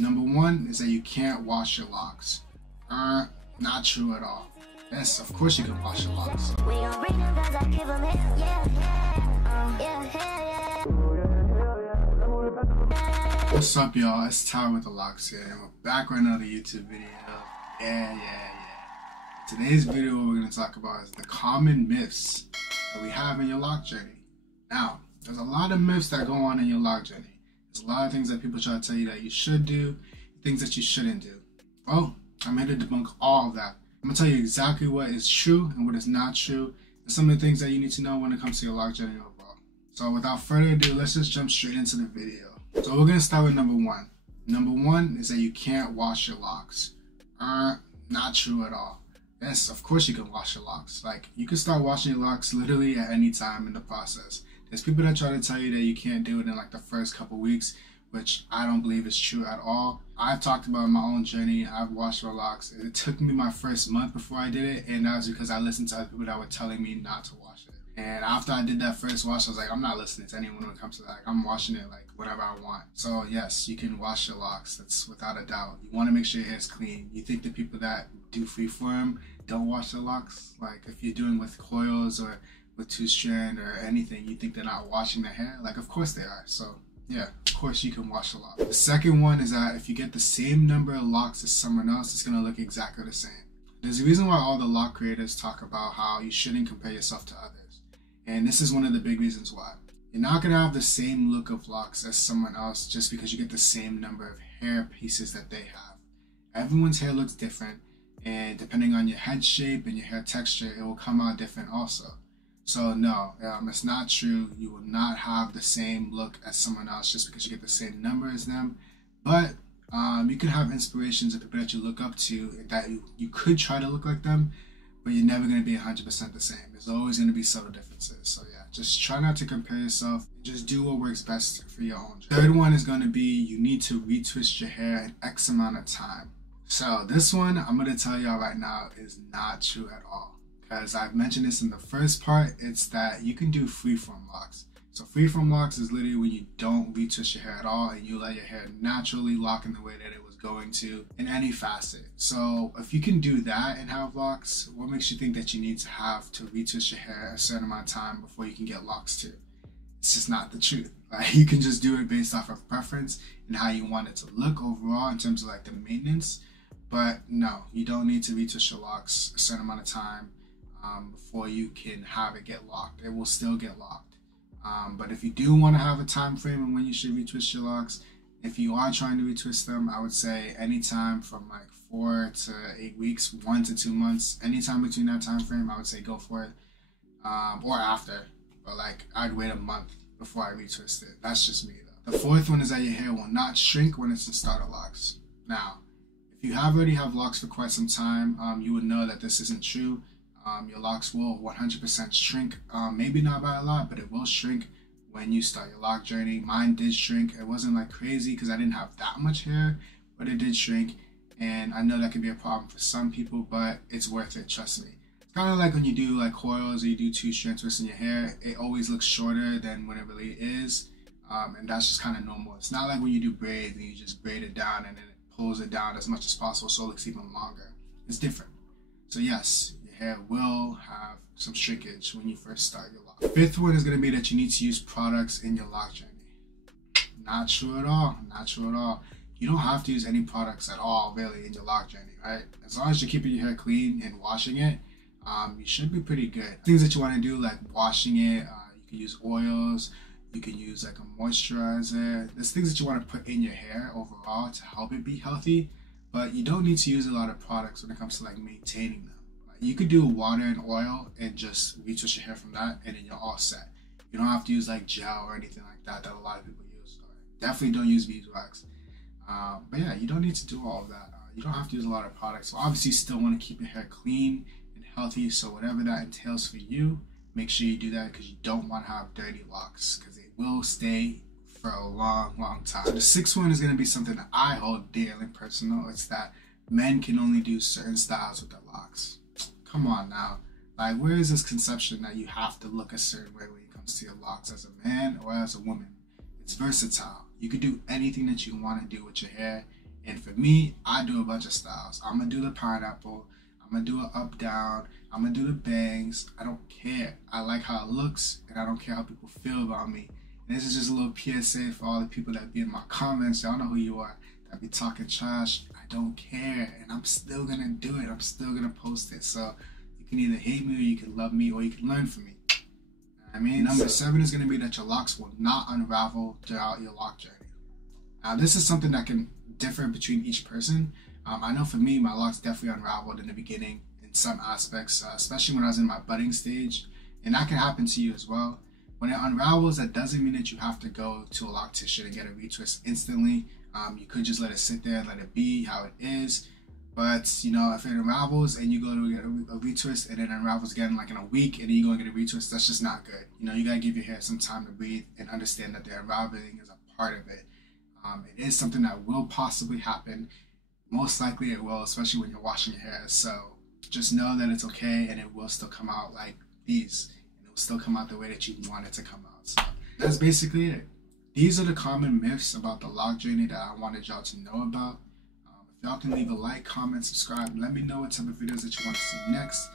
Number one is that you can't wash your locks. Not true at all. Yes, of course you can wash your locks. What's up, y'all? It's Tywiththelocs here, and we're back with another YouTube video. Yeah. Today's video, what we're going to talk about is the common myths that we have in your lock journey. Now, there's a lot of myths that go on in your lock journey. There's a lot of things that people try to tell you that you should do, things that you shouldn't do. Well, I'm here to debunk all of that. I'm going to tell you exactly what is true and what is not true, and some of the things that you need to know when it comes to your lock journey overall. So without further ado, let's just jump straight into the video. So we're going to start with number one. Number one is that you can't wash your locks. Not true at all. Yes, of course you can wash your locks. Like, you can start washing your locks literally at any time in the process. There's people that try to tell you that you can't do it in like the first couple weeks, which I don't believe is true at all. I've talked about my own journey. I've washed my locks. It took me my first month before I did it, and that was because I listened to other people that were telling me not to wash it. And after I did that first wash, I was like, I'm not listening to anyone when it comes to that. Like, I'm washing it like whatever I want. So yes, you can wash your locks. That's without a doubt. You want to make sure your hair's clean. You think the people that do freeform don't wash their locks? Like, if you're doing with coils or with two-strand or anything, you think they're not washing their hair? Like, of course they are. So yeah, of course you can wash a lock. The second one is that if you get the same number of locks as someone else, it's going to look exactly the same. There's a reason why all the lock creators talk about how you shouldn't compare yourself to others. And this is one of the big reasons why. You're not going to have the same look of locks as someone else just because you get the same number of hair pieces that they have. Everyone's hair looks different, and depending on your head shape and your hair texture, it will come out different also. So no, it's not true. You will not have the same look as someone else just because you get the same number as them. But you can have inspirations of people that you look up to that you could try to look like them, but you're never going to be 100% the same. There's always going to be subtle differences. So yeah, just try not to compare yourself. Just do what works best for your own. Third one is going to be you need to retwist your hair in X amount of time. So this one, I'm going to tell y'all right now, is not true at all. Because I've mentioned this in the first part, it's that you can do freeform locks. So freeform locks is literally when you don't retwist your hair at all and you let your hair naturally lock in the way that it was going to in any facet. So if you can do that and have locks, what makes you think that you need to have to retwist your hair a certain amount of time before you can get locks too? It's just not the truth. Like, you can just do it based off of preference and how you want it to look overall in terms of like the maintenance. But no, you don't need to retwist your locks a certain amount of time before you can have it get locked. It will still get locked. But if you do want to have a time frame on when you should retwist your locks, if you are trying to retwist them, I would say anytime from like 4 to 8 weeks, 1 to 2 months, anytime between that time frame, I would say go for it. Or after, but like I'd wait a month before I retwist it. That's just me though. The fourth one is that your hair will not shrink when it's in starter locks. Now, if you already have locks for quite some time, you would know that this isn't true. Your locks will 100% shrink, maybe not by a lot, but it will shrink when you start your lock journey. Mine did shrink. It wasn't like crazy because I didn't have that much hair, but it did shrink, and I know that can be a problem for some people, but it's worth it, trust me. It's kind of like when you do like coils or you do two-strand twists in your hair, it always looks shorter than when it really is, and that's just kind of normal. It's not like when you do braids and you just braid it down and then it pulls it down as much as possible so it looks even longer. It's different. So yes, hair will have some shrinkage when you first start your lock. Fifth one is going to be that you need to use products in your lock journey. Not true at all. Not true at all. You don't have to use any products at all really in your lock journey, right? As long as you're keeping your hair clean and washing it, you should be pretty good. Things that you want to do, like washing it, you can use oils, you can use like a moisturizer. There's things that you want to put in your hair overall to help it be healthy, but you don't need to use a lot of products when it comes to like maintaining them. You could do water and oil and just retwist your hair from that, and then you're all set. You don't have to use like gel or anything like that a lot of people use. Definitely don't use beeswax. But yeah, you don't need to do all of that. You don't have to use a lot of products. So obviously you still want to keep your hair clean and healthy. So whatever that entails for you, make sure you do that because you don't want to have dirty locks because they will stay for a long, long time. The sixth one is going to be something that I hold dear and personal. It's that men can only do certain styles with their locks. Come on now. Like, where is this conception that you have to look a certain way when it comes to your locks as a man or as a woman? It's versatile. You could do anything that you want to do with your hair, And for me, I do a bunch of styles. I'm gonna do the pineapple, I'm gonna do an up down, I'm gonna do the bangs. I don't care. I like how it looks, and I don't care how people feel about me. And this is just a little PSA for all the people that be in my comments. Y'all know who you are, that be talking trash. I don't care, and I'm still gonna do it. I'm still gonna post it. So you can either hate me, or you can love me, or you can learn from me. I mean, number 7 is gonna be that your locks will not unravel throughout your lock journey. Now, this is something that can differ between each person. I know for me, my locks definitely unraveled in the beginning in some aspects, especially when I was in my budding stage, and that can happen to you as well. When it unravels, that doesn't mean that you have to go to a loctician and get a retwist instantly. You could just let it sit there, let it be how it is. But, you know, if it unravels and you go to get a retwist and it unravels again like in a week and then you go and get a retwist, that's just not good. You know, you got to give your hair some time to breathe and understand that the unraveling is a part of it. It is something that will possibly happen. Most likely it will, especially when you're washing your hair. So just know that it's okay, and it will still come out like these. And it will still come out the way that you want it to come out. So that's basically it. These are the common myths about the lock journey that I wanted y'all to know about. If y'all can leave a like, comment, subscribe, let me know what type of videos that you want to see next.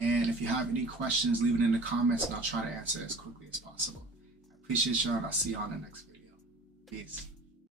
And if you have any questions, leave it in the comments and I'll try to answer as quickly as possible. I appreciate y'all, and I'll see you on the next video. Peace.